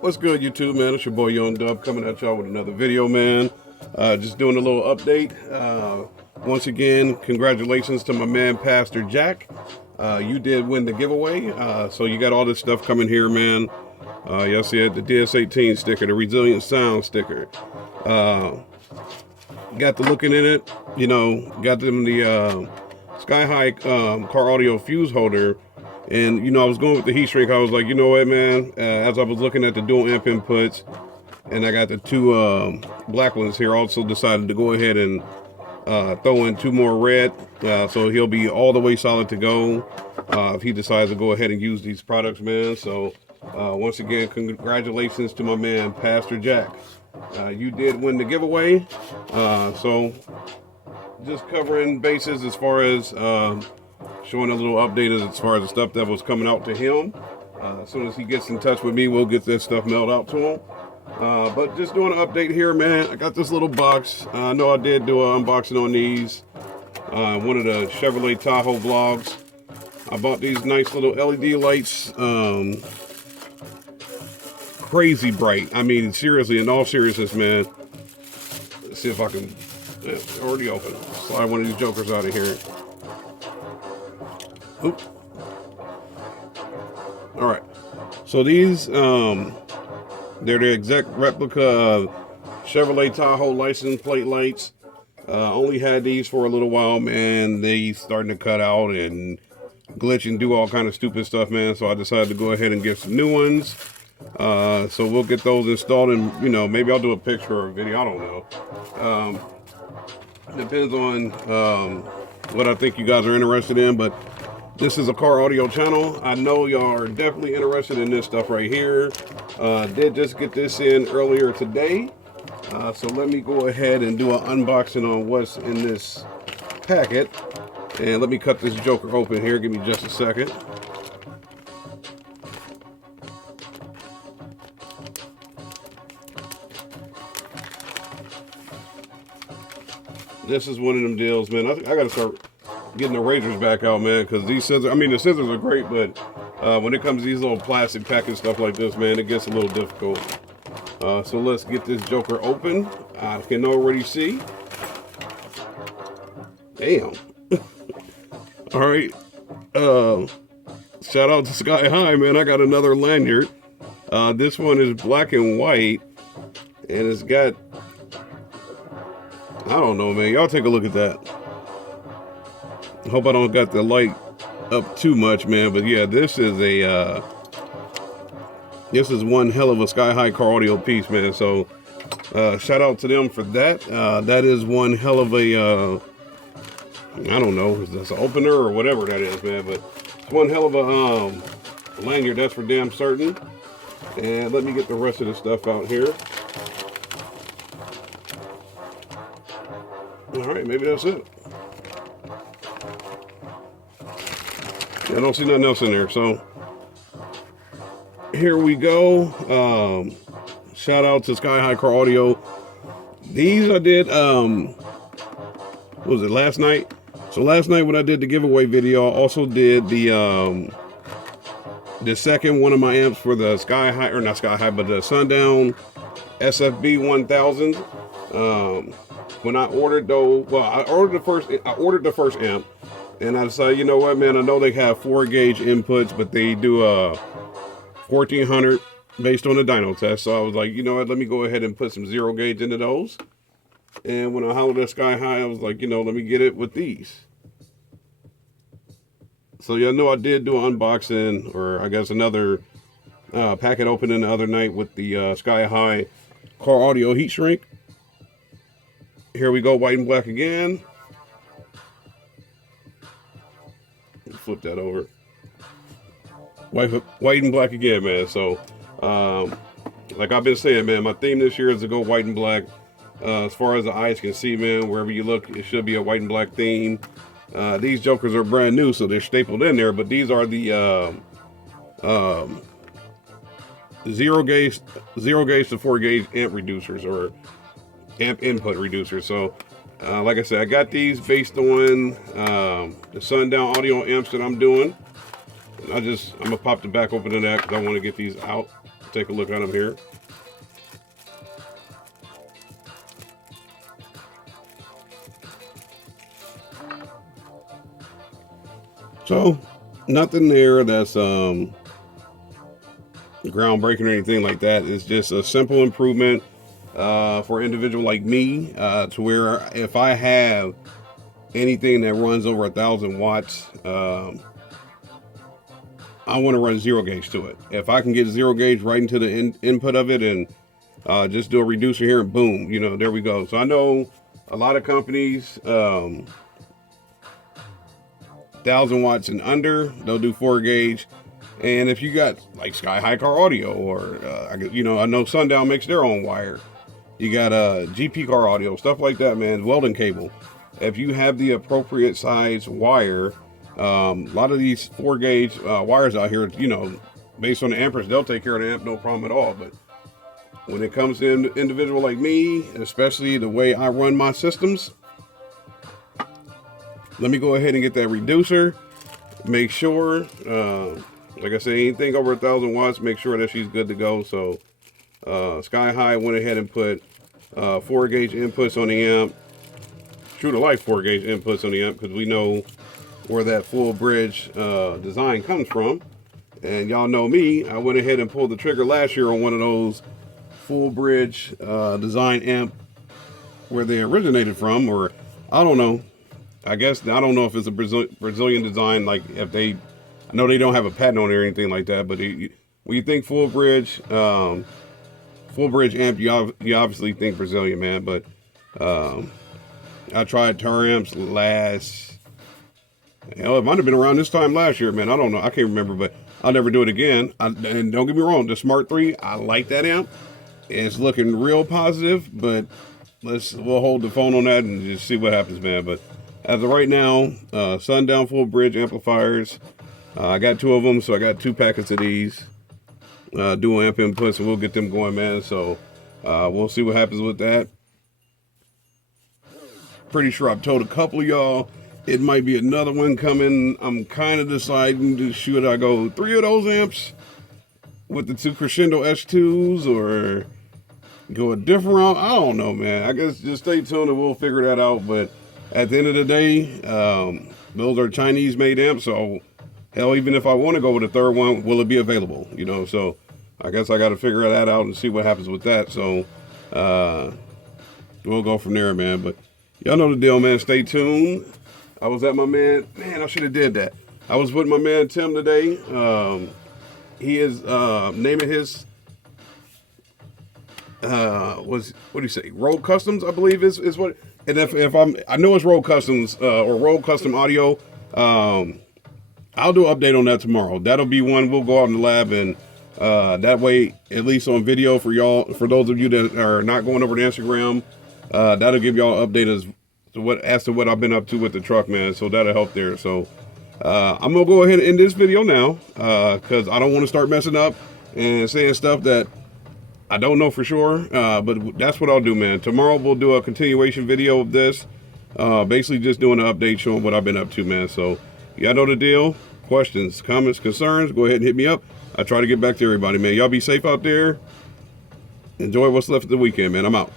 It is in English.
What's good, YouTube, man? It's your boy Young Dub coming at y'all with another video, man. Just doing a little update. Once again, congratulations to my man, Pastor Jack. You did win the giveaway, so you got all this stuff coming here, man. Y'all see it, the DS18 sticker, the Resilient Sound sticker. Got the looking in it, you know, got them the Sky High Car Audio fuse holder. And, you know, I was going with the heat shrink. I was like, you know what, man, as I was looking at the dual amp inputs, and I got the two black ones here, also decided to go ahead and throw in two more red. So he'll be all the way solid to go if he decides to go ahead and use these products, man. So once again, congratulations to my man, Pastor Jack. You did win the giveaway. So just covering bases as far as showing a little update as far as the stuff that was coming out to him. As soon as he gets in touch with me, we'll get this stuff mailed out to him. But just doing an update here, man. I got this little box. I know I did do an unboxing on these. One of the Chevrolet Tahoe vlogs. I bought these nice little LED lights. Crazy bright. I mean, seriously, in all seriousness, man. Let's see if I can. Yeah, already open. Slide one of these jokers out of here. Oop. All right. So these, they're the exact replica Chevrolet Tahoe license plate lights. Only had these for a little while, man. They starting to cut out and glitch and do all kind of stupid stuff, man. So I decided to go ahead and get some new ones. So we'll get those installed, and you know, maybe I'll do a picture or a video. I don't know. Depends on what I think you guys are interested in, but this is a car audio channel. I know y'all are definitely interested in this stuff right here. Did just get this in earlier today. So let me go ahead and do an unboxing on what's in this packet. And let me cut this joker open here. Give me just a second. This is one of them deals, man. I gotta start getting the razors back out, man, because these scissors, I mean, the scissors are great, but when it comes to these little plastic package stuff like this, man, it gets a little difficult. So let's get this joker open. I can already see. Damn. All right. Shout out to Sky High, man. I got another lanyard. This one is black and white, and it's got, I don't know, man. Y'all take a look at that. Hope I don't got the light up too much, man. But yeah, this is a this is one hell of a Sky High Car Audio piece, man. So shout out to them for that. That is one hell of a I don't know, is this an opener or whatever that is, man. But it's one hell of a lanyard, that's for damn certain. And let me get the rest of the stuff out here. All right, maybe that's it. I don't see nothing else in there, so here we go. Shout out to Sky High Car Audio. These I did, what was it, last night? So last night when I did the giveaway video, I also did the second one of my amps for the Sky High, or not Sky High, but the Sundown SFB 1000. When I ordered though, well, I ordered the first amp. And I decided, you know what, man, I know they have 4-gauge inputs, but they do 1400 based on the dyno test. So I was like, you know what, let me go ahead and put some 0-gauge into those. And when I hollered at Sky High, I was like, you know, let me get it with these. So y'all know I did do an unboxing, or I guess another packet opening the other night with the Sky High Car Audio heat shrink. Here we go, white and black again. Flip that over. White and black again, man. So, like I've been saying, man, my theme this year is to go white and black. As far as the eyes can see, man, wherever you look, it should be a white and black theme. These jokers are brand new, so they're stapled in there. But these are the 0-gauge to 4-gauge amp reducers, or amp input reducers. So like I said, I got these based on the Sundown audio amps that I'm doing. I'm gonna pop the back open of that because I want to get these out take a look at them here. So nothing there that's groundbreaking or anything like that. It's just a simple improvement for an individual like me, to where if I have anything that runs over 1,000 watts, I want to run zero gauge to it. If I can get zero gauge right into the input of it and just do a reducer here and boom, you know, there we go. So I know a lot of companies, 1,000 watts and under, they'll do 4 gauge. And if you got like High Car Audio, or you know, I know Sundown makes their own wire. You got GP Car Audio, stuff like that, man. Welding cable. If you have the appropriate size wire, a lot of these 4 gauge wires out here, you know, based on the amperage, they'll take care of the amp, no problem at all. But when it comes to an individual like me, especially the way I run my systems, let me go ahead and get that reducer. Make sure, like I said, anything over 1,000 watts, make sure that she's good to go. So Sky High went ahead and put 4 gauge inputs on the amp. True to life 4 gauge inputs on the amp, because we know where that full bridge design comes from. And y'all know me, I went ahead and pulled the trigger last year on one of those full bridge design amp where they originated from, or I don't know. I guess, I don't know if it's a Brazilian design, like if they, I know they don't have a patent on it or anything like that, but when you think full bridge amp, you obviously think Brazilian, man. But I tried tar amps last, hell, it might have been around this time last year, man. I don't know, I can't remember, but I'll never do it again. And don't get me wrong, the Smart 3, I like that amp. It's looking real positive, but we'll hold the phone on that and just see what happens, man. But as of right now, Sundown full bridge amplifiers. I got 2 of them, so I got 2 packets of these dual amp inputs, and we'll get them going, man. So we'll see what happens with that. Pretty sure I've told a couple of y'all it might be another one coming. I'm kind of deciding to should I go 3 of those amps with the 2 Crescendo S2s, or go a different route. I don't know, man. I guess just stay tuned and we'll figure that out. But at the end of the day, those are Chinese made amps, so hell, even if I want to go with a 3rd one, will it be available? You know, so I guess I got to figure that out and see what happens with that. So we'll go from there, man. But y'all know the deal, man. Stay tuned. I was at my man, I should have did that. I was with my man Tim today. He is naming his what do you say, Road Customs, I believe is what. And if I know it's Road Customs or Road Custom Audio. I'll do an update on that tomorrow. That'll be one we'll go out in the lab, and that way, at least on video for y'all, for those of you that are not going over to Instagram, that'll give y'all an update as to what I've been up to with the truck, man. So that'll help there. So I'm gonna go ahead and end this video now, because I don't want to start messing up and saying stuff that I don't know for sure. But that's what I'll do, man. Tomorrow we'll do a continuation video of this, basically just doing an update showing what I've been up to, man. So y'all know the deal. Questions, comments, concerns, go ahead and hit me up. I try to get back to everybody, man. Y'all be safe out there. Enjoy what's left of the weekend, man. I'm out.